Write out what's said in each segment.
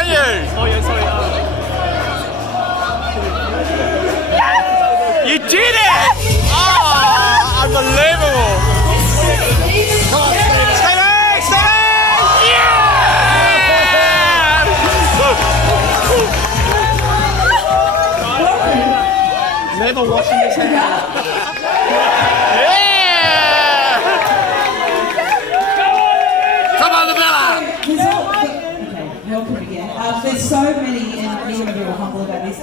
are you? Oh yeah, sorry. You did it! Oh, unbelievable! Steady! Yeah! Never washing his hands. Come on, the Bella! Welcome again. There's so many, and me and we were humble about this,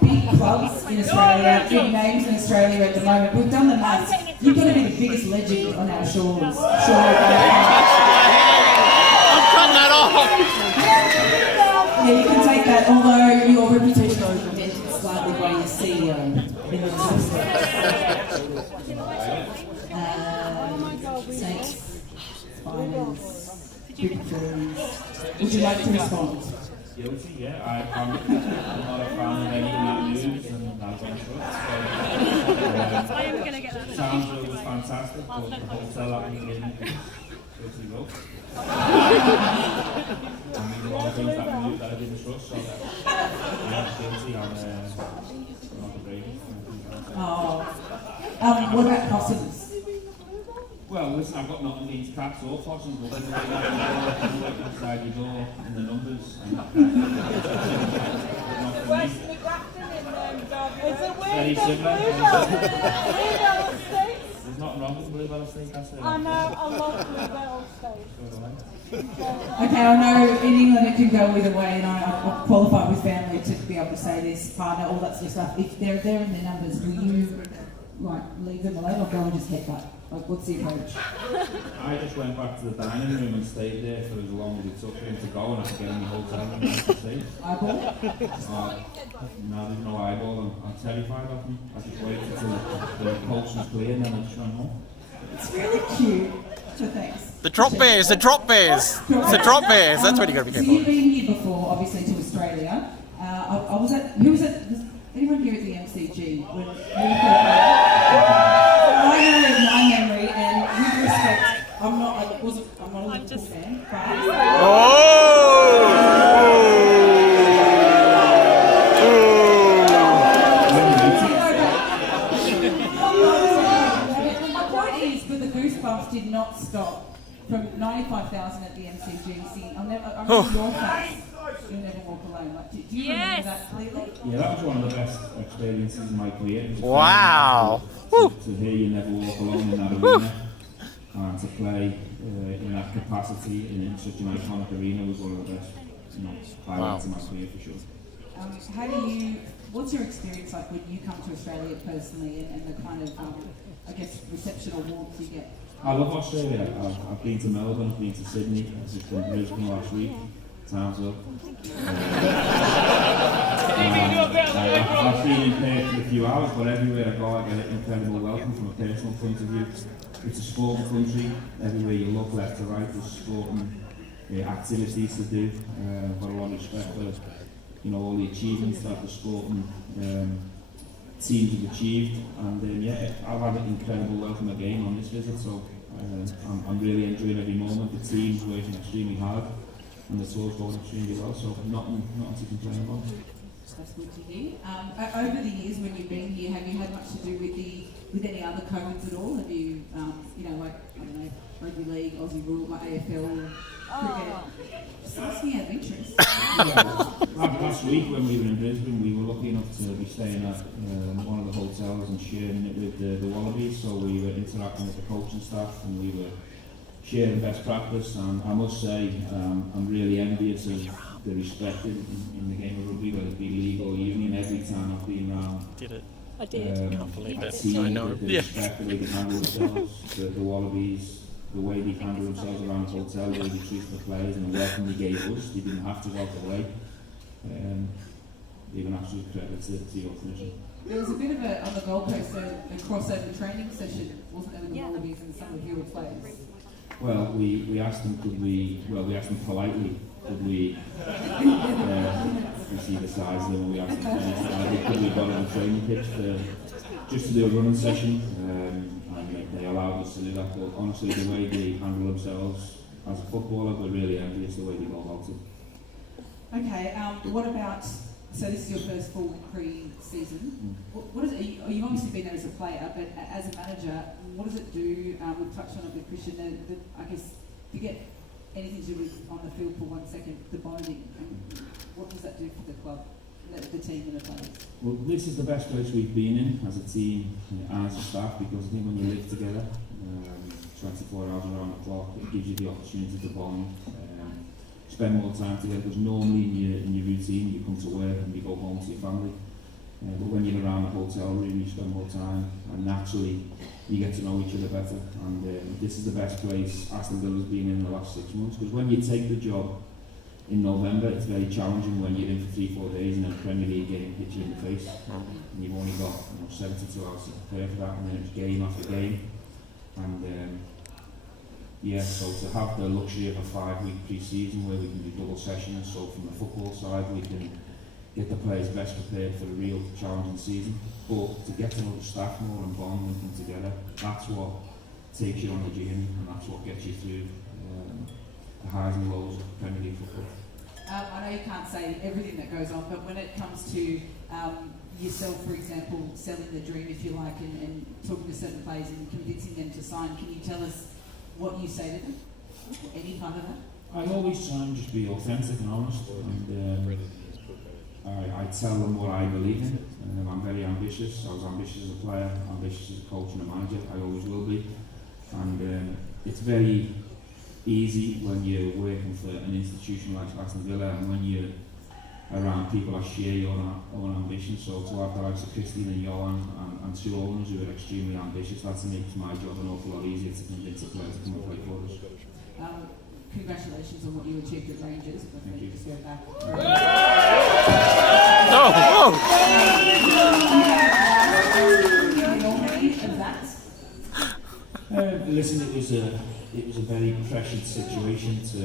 big clubs in Australia, big names in Australia at the moment. We've done the maths. You've got to be the biggest legend on our shores. I'm cutting that off! Yeah, you can take that, although your reputation is dented slightly by your CEO in the Saints, Spiders, Big Trees. Would you like to respond? Guilty, yeah. I'm not a fan of anything that moves and that's on foot. So, Townsville was fantastic, but the hotel that we didn't pretty rough. And there were a lot of things that moved that I didn't trust, so yeah, guilty. I'm not the greatest. What about possums? Well, listen, I've got nothing against cats or possums, but then they work outside your door in the numbers. And very similar. There's nothing wrong with Bluebell Steak, I say. I know, I love Bluebell Steak. Okay, I know in England it can go either way, and I qualify with family to be able to say this, partner, all that sort of stuff. If they're there in their numbers, will you leave them alone or go and just headbutt? Like, what's the approach? I just went back to the dining room and stayed there for as long as it took for him to go, and I could get in the hotel room and stay. Eyeball? No, there's no eyeball. I'm terrified of him. I just waited until the pulse was clear and then I just ran home. It's really cute. So thanks. The drop bears, the drop bears. It's the drop bears, that's what you got to be So careful you've been here before, obviously, to Australia. I was at, who was at, was anyone here at the MCG? When I know my memory, and with respect, I'm not a Liverpool fan, but... My point is, but the goosebumps did not stop from 95,000 at the MCG singing. I'm your face. You'll never walk alone. Like, do you remember that clearly? Yeah, that was one of the best experiences in my career. Wow! To hear You Never Walk Alone in that arena and to play in that capacity in such an iconic arena was one of the best highlights of my career for sure. What's your experience like when you come to Australia personally and the kind of, reception or warmth you get? I love Australia. I've been to Melbourne, I've been to Sydney, I've just been to Brisbane last week. Townsville. I've been in Perth for a few hours, but everywhere I go I get an incredible welcome from a personal point of view. It's a sporting country. Everywhere you look, left to right, there's sporting activities to do. I've got a lot of respect for all the achievements that the sporting teams have achieved, and I've had an incredible welcome again on this visit, so I'm really enjoying every moment. The team's working extremely hard. And the tour's going extremely well, so nothing to complain about. That's good to hear. Over the years when you've been here, have you had much to do with any other COVIDs at all? Have you, rugby league, Aussie rule, AFL, cricket? Just asking out of interest. Last week when we were in Brisbane, we were lucky enough to be staying at one of the hotels and sharing it with the Wallabies, so we were interacting with the coaching staff and we were sharing best practice, and I must say I'm really envious of the respect in the game of rugby, whether it be league or union. Every time I've been around, I did. Can't believe it. I know. The Yeah. respect, the way they handle themselves, the Wallabies, the way they handle themselves around the hotel, the way they treat the players, and the welcome they gave us. They didn't have to walk away. They've an absolute credit to your commission. There was a bit of on the Gold Coast, a crossover training session, wasn't there, with the Wallabies and some of your players? Well, we asked them, we asked them politely, could we see the size of them, and we asked them could we go on the training pitch just to do a running session, and they allowed us to do that, but honestly the way they handle themselves as a footballer, we're really envious the way they go about it. Okay, what about, so this is your first full pre-season. What is it, you've obviously been there as a player, but as a manager, what does it do, we've touched on it with Christian, I guess, to get anything to do with on the field for 1 second, the bonding, and what does that do for the club, the team and the players? Well, this is the best place we've been in as a team and as a staff, because I think when you live together 24 hours around the clock, it gives you the opportunity to bond, spend more time together, because normally in your routine you come to work and you go home to your family, but when you're around the hotel room you spend more time, and naturally you get to know each other better, and this is the best place Aston Villa's been in the last 6 months, because when you take the job in November, it's very challenging when you're in for 3-4 days and then a Premier League game hits you in the face, and you've only got 72 hours to prepare for that, and then it's game after game, and so to have the luxury of a 5-week pre-season where we can do double sessions, so from the football side we can get the players best prepared for a real challenging season, but to get to know the staff more and bond and come together, that's what takes you on the journey, and that's what gets you through the highs and lows of Premier League football. I know you can't say everything that goes on, but when it comes to yourself, for example, selling the dream, if you like, and talking to certain players and convincing them to sign, can you tell us what you say to them? Any part of that? I always try and just be authentic and honest, and I tell them what I believe in. I'm very ambitious. I was ambitious as a player, ambitious as a coach and a manager. I always will be. And it's very easy when you're working for an institution like Aston Villa, and when you're around people that share your own ambition. So to have the likes of Christine and Johan and two owners who are extremely ambitious, that makes my job an awful lot easier to convince a player to come and play for us. Congratulations on what you achieved at Rangers. Thank you. Just go back. Oh, Listen, it was a very pressured situation to